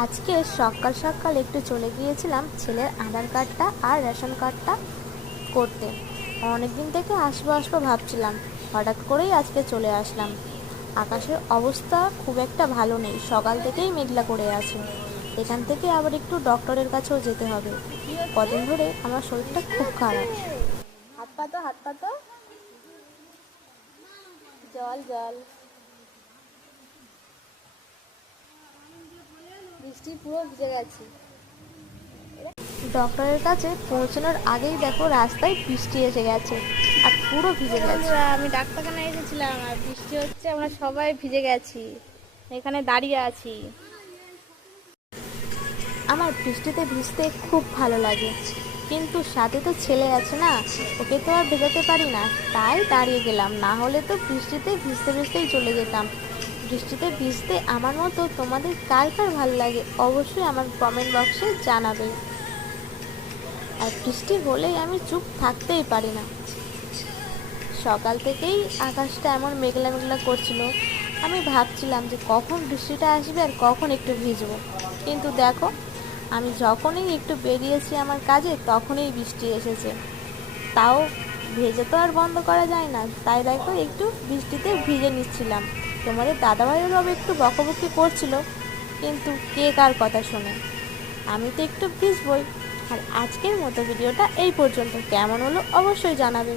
আজকে সকাল সকাল একটু চলে গিয়েছিলাম ছেলের আধার কার্ডটা আর রেশন কার্ডটা করতে। অনেকদিন থেকে আসবো আসবো ভাবছিলাম, হঠাৎ করেই আজকে চলে আসলাম। আকাশের অবস্থা খুব একটা ভালো নেই, সকাল থেকেই মেঘলা করে আছে। এখান থেকে আবার একটু ডক্টরের কাছেও যেতে হবে। কদিন ধরে আমার শরীরটা খুব খারাপ। হাত পাতো, হাত পাতো। জল জল, বৃষ্টি পুরো ভিজে গেছি। ডক্টরের কাছে পৌঁছানোর আগেই দেখো রাস্তায় বৃষ্টি এসে গেছে আর পুরো ভিজে গেছে। বন্ধুরা, আমি ডাক্তারখানায় এসেছিলাম আর বৃষ্টি হচ্ছে, আমরা সবাই ভিজে গেছি, এখানে দাঁড়িয়ে আছি। আমার বৃষ্টিতে ভিজতে খুব ভালো লাগে, কিন্তু সাথে তো ছেলে আছে না, ওকে তো আর ভেজাতে পারি না। তাই দাঁড়িয়ে গেলাম, না হলে তো বৃষ্টিতে ভিজতে ভিজতেই চলে যেতাম। বৃষ্টিতে ভিজতে আমার মতো তোমাদের কার কার ভালো লাগে অবশ্যই আমার কমেন্ট বক্সে জানাবে। আর বৃষ্টি হলেই আমি চুপ থাকতেই পারি না। সকাল থেকেই আকাশটা এমন মেঘলা মেঘলা করছিল, আমি ভাবছিলাম যে কখন বৃষ্টিটা আসবে আর কখন একটু ভিজবো। কিন্তু দেখো, আমি যখনই একটু বেরিয়েছি আমার কাজে তখনই বৃষ্টি এসেছে। তাও ভেজে তো আর বন্ধ করা যায় না, তাই দেখো একটু বৃষ্টিতে ভিজে নিচ্ছিলাম। তোমাদের দাদাভাইয়েরও একটু বকাবকি করছিল, কিন্তু কে কার কথা শোনে, আমি তো একটু ভিজবই। আর আজকের মতো ভিডিওটা এই পর্যন্ত, কেমন হলো অবশ্যই জানাবে।